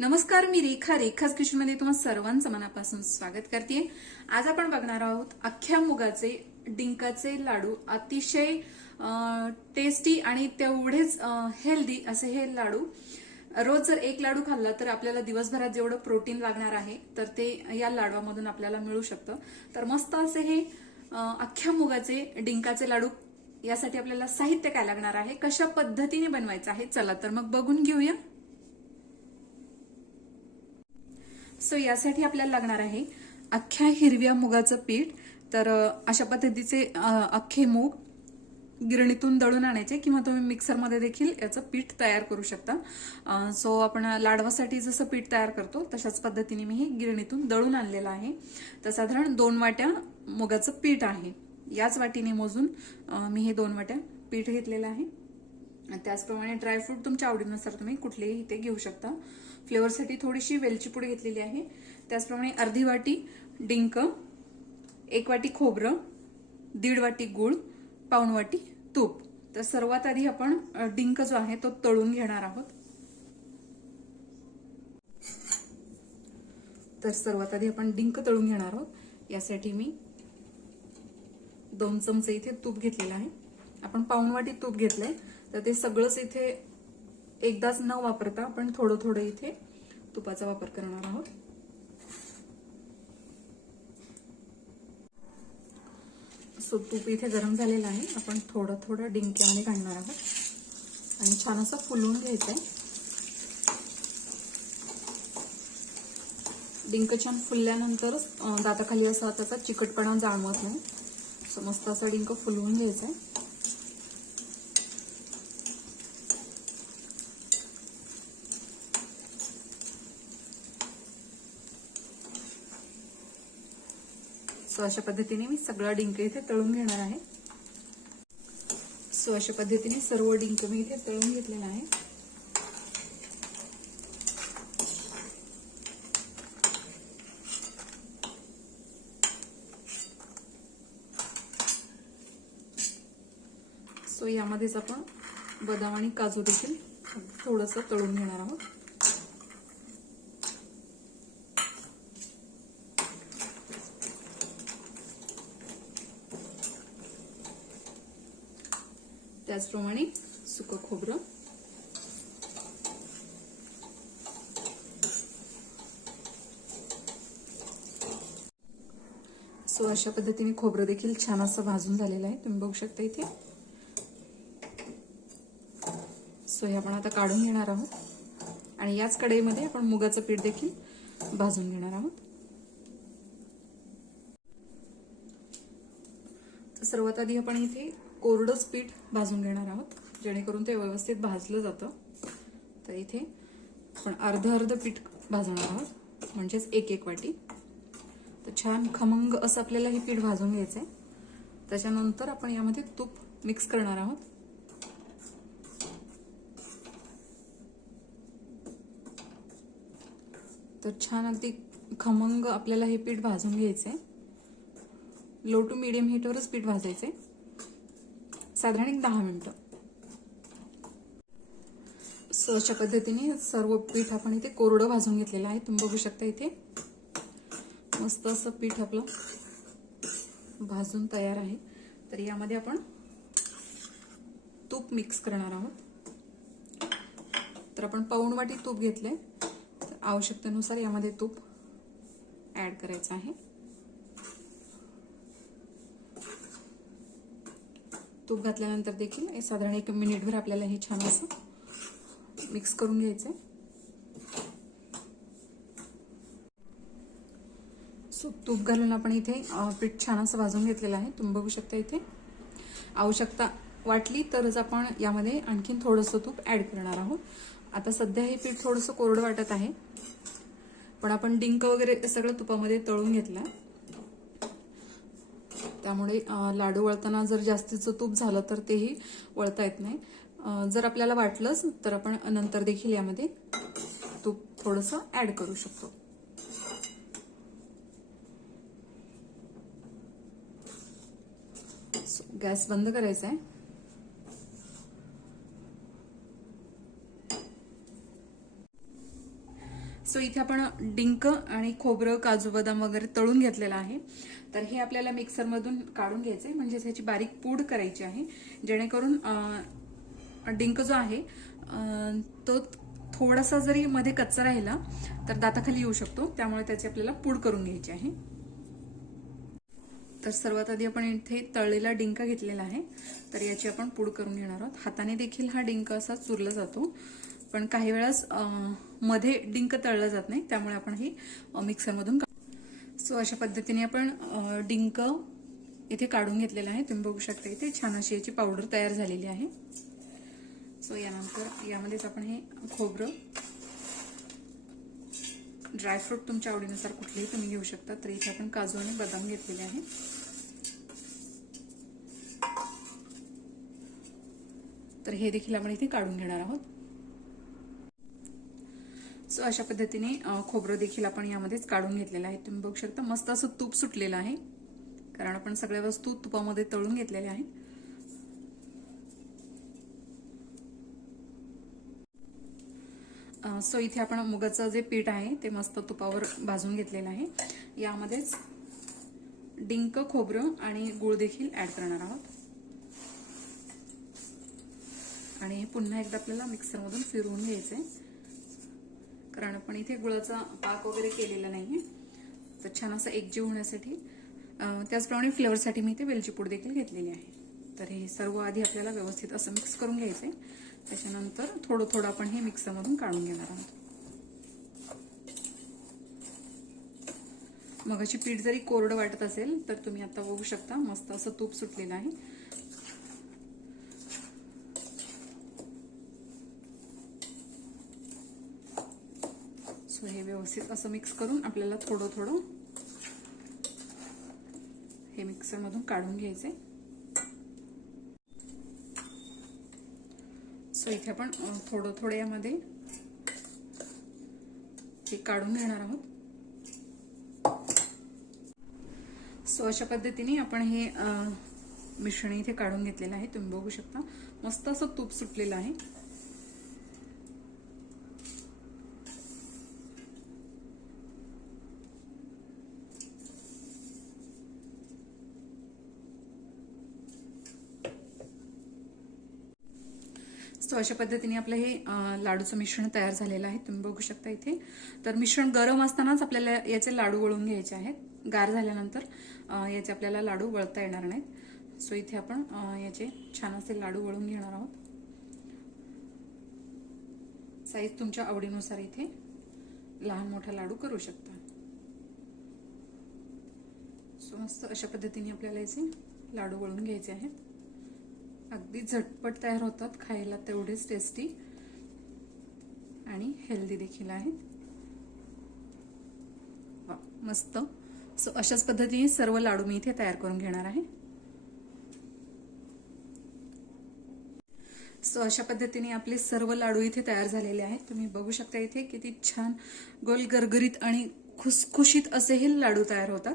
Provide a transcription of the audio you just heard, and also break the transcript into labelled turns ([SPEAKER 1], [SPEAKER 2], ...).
[SPEAKER 1] नमस्कार मी रेखा. रेखाच किचनमध्ये तुम्हा सर्वांचं मनापासून स्वागत करते. आज आपण बघणार आहोत अख्ख्या मुगाचे डिंकाचे लाडू. अतिशय टेस्टी आणि तेवढेच हेल्दी असे हे लाडू. रोज जर एक लाडू खाल्ला तर आपल्याला दिवसभरात जेवढं प्रोटीन लागणार आहे तर ते या लाडवामधून आपल्याला मिळू शकतं. तर मस्त असे हे अख्ख्या मुगाचे डिंकाचे लाडू यासाठी आपल्याला साहित्य काय लागणार आहे कशा पद्धतीने बनवायचं आहे चला तर मग बघून घेऊया. सो यासाठी आपल्याला लागणार आहे अख्ख्या हिरव्या मुगाचं पीठ. तर अशा पद्धतीचे अख्खे मूग गिरणीतून दळून आणायचे किंवा तुम्ही मिक्सरमध्ये देखील याचं पीठ तयार करू शकता. सो आपण लाडवासाठी जसं पीठ तयार करतो तशाच पद्धतीने मी हे गिरणीतून दळून आणलेलं आहे. तर साधारण दोन वाट्या मुगाचं पीठ आहे. याच वाटीने मोजून मी हे दोन वाट्या पीठ घेतलेलं आहे. त्याचप्रमाणे ड्रायफ्रूट तुमच्या आवडीनुसार तुम्ही कुठलेही इथे घेऊ शकता. फ्लेवरसाठी थोडीशी वेलची पूड घेतलेली आहे. त्याचप्रमाणे अर्धी वाटी डिंक एक वाटी खोबरं दीड वाटी गूळ पाऊण वाटी तूप. तर सर्वात आधी आपण डिंक जो आहे तो तळून घेणार आहोत. तर सर्वात आधी आपण डिंक तळून घेणार आहोत. यासाठी मी दोन चमचे इथे तूप घेतलेलं आहे. आपण पाऊण वाटी तूप घेतलंय. तर ते सगळंच इथे एकदाच न वापरता आपण थोडं थोडं इथे तुपाचा वापर करणार आहोत. सो तूप इथे गरम झालेलं आहे. आपण थोडं थोडं डिंक्यामध्ये काढणार आहोत. आणि छान असं फुलवून घ्यायचं आहे डिंक छान फुलल्यानंतरच दाताखाली असा त्याचा चिकटपणा जाणवत नाही. सो मस्त असा डिंक फुलवून घ्यायचा आहे सो अशा पद्धतीने मी सगळा डिंक इथे तळून घेणार आहे. सो अशा पद्धतीने सर्व डिंक मी इथे तळून घेतलेला आहे. सो यामध्येच आपण बदाम आणि काजू देखील थोडंसं तळून घेणार आहोत. त्याचप्रमाणे सुकं खोबरं. सो अशा पद्धतीने खोबरं देखील छान असं भाजून झालेलं आहे. तुम्ही बघू शकता इथे. सो हे आपण आता काढून घेणार आहोत. आणि याच कढईमध्ये आपण मुगाचं पीठ देखील भाजून घेणार आहोत. सर्वात आधी आपण इथे कोरडंच पीठ भाजून घेणार आहोत जेणेकरून ते व्यवस्थित भाजलं जातं. तर इथे आपण अर्ध अर्ध पीठ भाजणार आहोत म्हणजेच एक एक वाटी. तर छान खमंग असं आपल्याला हे पीठ भाजून घ्यायचं आहे त्याच्यानंतर आपण यामध्ये तूप मिक्स करणार आहोत. तर छान अगदी खमंग आपल्याला हे पीठ भाजून घ्यायचं आहे लो टू मिडियम हीटवरच पीठ भाजायचंय. साधारण एक दहा मिनिटं. सो अशा पद्धतीने सर्व पीठ आपण इथे कोरडं भाजून घेतलेलं आहे. तुम्ही बघू शकता इथे. मस्त असं पीठ आपलं भाजून तयार आहे. तर यामध्ये आपण तूप मिक्स करणार आहोत. तर आपण पाऊण वाटी तूप घेतलंय. तर आवश्यकतेनुसार यामध्ये तूप ॲड करायचं आहे. तूप घातल्यानंतर देखील साधारण एक मिनिटभर आपल्याला हे छान असं मिक्स करून घ्यायचं आहे सो तूप घालून आपण इथे पीठ छान असं भाजून घेतलेलं आहे. तुम्ही बघू शकता इथे. आवश्यकता वाटली तरच आपण यामध्ये आणखीन थोडंसं तूप ॲड करणार आहोत. आता सध्या हे पीठ थोडंसं कोरडं वाटत आहे. पण आपण डिंक वगैरे सगळं तुपामध्ये तळून घेतलं. त्यामुळे लाडू वळताना जर जास्तीचं तूप झालं तर तेही वळता येत नाही. जर आपल्याला वाटलंच तर आपण नंतर देखील यामध्ये तूप थोडंसं ऍड करू शकतो. गॅस बंद करायचा आहे सो इथे आपण डिंक आणि खोबरं काजू बदाम वगैरे तळून घेतलेलं आहे. तर हे आपल्याला मिक्सरमधून काढून घ्यायचे म्हणजेच ह्याची बारीक पूड करायची आहे. जेणेकरून डिंक जो आहे तो थोडासा जरी मध्ये कच्चा राहिला तर दाताखाली येऊ शकतो. त्यामुळे त्याची आपल्याला पूड करून घ्यायची आहे. तर सर्वात आधी आपण इथे तळलेला डिंक घेतलेला आहे. तर याची आपण पूड करून घेणार आहोत. हाताने देखील हा डिंक असा चुरला जातो. पण काही वेळासमध्ये डिंक तळलं जात नाही त्यामुळे आपण हे मिक्सरमधून सो अशा पद्धतीने आपण डिंक इथे काढून घेतलेलं आहे. तुम्ही बघू शकता इथे छान अशी याची पावडर तयार झालेली आहे. सो यानंतर यामध्येच आपण हे खोबरं ड्रायफ्रूट तुमच्या आवडीनुसार कुठलेही तुम्ही घेऊ शकता. तर इथे आपण काजू आणि बदाम घेतलेले आहे. तर हे देखील आपण इथे काढून घेणार आहोत. सो अशा पद्धतीने खोबरं देखील आपण यामध्येच काढून घेतलेलं आहे. तुम्ही बघू शकता मस्त असं तूप सुटलेलं आहे. कारण आपण सगळ्या वस्तू तुपामध्ये तळून घेतलेल्या आहेत. सो इथे आपण मुगाचं जे पीठ आहे ते मस्त तुपावर भाजून घेतलेलं आहे. यामध्येच डिंक खोबरं आणि गुळ देखील ऍड करणार आहोत. आणि हे पुन्हा एकदा आपल्याला मिक्सरमधून फिरवून घ्यायचंय. कारण आपण इथे गुळाचा पाक वगैरे केलेला नाहीये. तर छान असं एकजीव होण्यासाठी त्याचप्रमाणे फ्लेवरसाठी मी इथे वेलची पूड देखील घेतलेली आहे. तर हे सर्व आधी आपल्याला व्यवस्थित असं मिक्स करून घ्यायचं आहे त्याच्यानंतर थोडं थोडं आपण हे मिक्सरमधून काढून घेणार आहोत. मगाची पीठ जरी कोरडं वाटत असेल तर तुम्ही आता बघू शकता मस्त असं तूप सुटलेलं आहे. सो हे व्यवस्थित असं मिक्स करून आपल्याला थोडं थोडं हे मिक्सरमधून काढून घ्यायचंय सो इथे आपण थोडं थोडं यामध्ये हे काढून घेणार आहोत. सो अशा पद्धतीने आपण हे मिश्रण इथे काढून घेतलेलं आहे. तुम्ही बघू शकता. मस्त असं तूप सुटलेलं आहे. सो अशा पद्धतीने आपलं हे लाडूचं मिश्रण तयार झालेलं आहे. तुम्ही बघू शकता इथे. तर मिश्रण गरम असतानाच आपल्याला याचे लाडू वळून घ्यायचे आहेत. गार झाल्यानंतर याचे आपल्याला लाडू वळता येणार नाहीत. सो इथे आपण याचे छान असे लाडू वळून घेणार आहोत. साईज तुमच्या आवडीनुसार इथे लहान मोठा लाडू करू शकता. सो मस्त अशा पद्धतीने आपल्याला याचे लाडू वळून घ्यायचे आहेत. अगदी झटपट तयार होतात खायला तेवढेच टेस्टी आणि हेल्दी देखील आहेत. वा, मस्त. सो अशाच पद्धतीने सर्व लाडू मी इथे तयार करून घेणार आहे. सो अशा पद्धतीने आपले सर्व लाडू इथे तयार झालेले आहेत. तुम्ही बघू शकता इथे किती छान गोल गरगरीत आणि खुसखुशीत असे हे लाडू तयार होतात.